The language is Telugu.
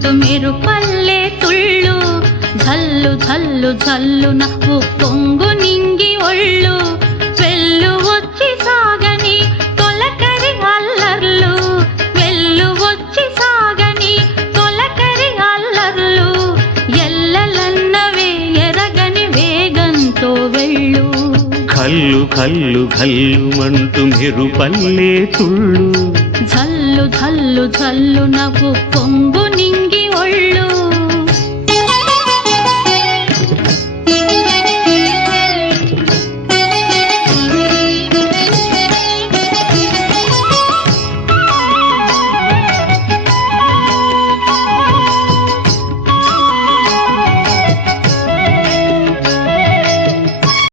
మంటూ మెరుపల్లే తుళ్ళు జల్లు జల్లు జల్లున ఉప్పొంగు నింగి ఒళ్ళు వెళ్ళు వచ్చి సాగని తొలకరి అల్లర్లు వెళ్ళు వచ్చి సాగని తొలకరి అల్లర్లు ఎల్లలన్నవే ఎరగని వేగంతో వెళ్ళు కల్లు కల్లు కల్లు మంటూ మెరుపల్లే తుళ్ళు జల్లు జల్లు జల్లున ఉప్పొంగు నింగి ఒళ్ళు